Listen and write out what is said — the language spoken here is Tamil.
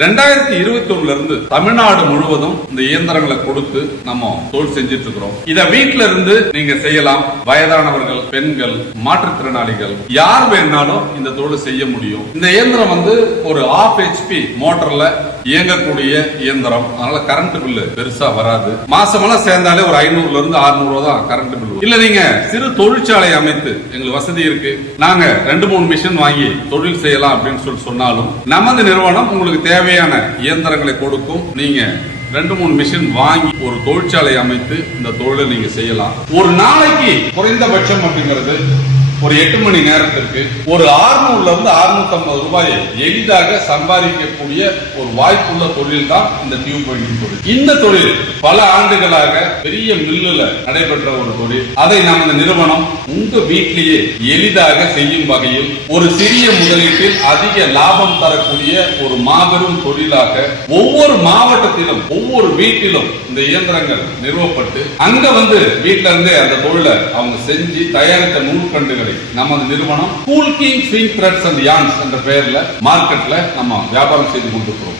2021 இருந்து தமிழ்நாடு முழுவதும் இந்த இயந்திரங்களை கொடுத்து நம்ம தொழில் செஞ்சிட்டு இருக்கிறோம். இத வீட்ல இருந்து நீங்க செய்யலாம். வயதானவர்கள், பெண்கள், மாற்றுத்திறனாளிகள் யார் வேணாலும் இந்த தொழில் செய்ய முடியும். இந்த இயந்திரம் ஒரு 1/2 HP மோட்டர்ல இயங்கக்கூடிய இயந்திரம். அதனால கரண்ட் பில்லு பெருசா வராது. மாசமெல்லாம் சேர்ந்தாலே ஒரு 500 இருந்து 600 ரூபாய் தான் கரண்ட் பில். இல்ல நீங்க சிறு தொழிற்சாலை அமைத்து எங்களுக்கு வசதி இருக்கு, நாங்க 2-3 மிஷின் வாங்கி தொழில் செய்யலாம் அப்படின்னு சொன்னாலும் நமது நிறுவனம் உங்களுக்கு தேவையான இயந்திரங்களை கொடுக்கும். நீங்க 2-3 மிஷின் வாங்கி ஒரு தொழிற்சாலை அமைத்து இந்த தொழிலை நீங்க செய்யலாம். ஒரு நாளைக்கு குறைந்தபட்சம் அப்படிங்கிறது ஒரு 8 மணி நேரத்திற்கு ஒரு 600 இருந்து 650 ரூபாயை எளிதாக சம்பாதிக்கக்கூடிய ஒரு வாய்ப்புள்ள தொழில் தான் இந்த டியூப் வெல்டிங் தொழில். இந்த தொழில் பல ஆண்டுகளாக பெரிய மில்லுல நடைபெற்ற ஒரு தொழில். அதை நமது நிறுவனம் உங்க வீட்டிலேயே எளிதாக செய்யும் வகையில் ஒரு சிறிய முதலீட்டில் அதிக லாபம் தரக்கூடிய ஒரு மாபெரும் தொழிலாக ஒவ்வொரு மாவட்டத்திலும் ஒவ்வொரு வீட்டிலும் இந்த இயந்திரங்கள் நிறுவப்பட்டு அங்க வீட்டில இருந்தே அந்த தொழிலை அவங்க செஞ்சு தயாரித்த நூற்கண்டுகள் நமது நிறுவனம் Cool King Swing Threads and Yarns என்ற பெயர்ல மார்க்கெட்ல நம்ம வியாபாரம் செய்து கொண்டிருக்கிறோம்.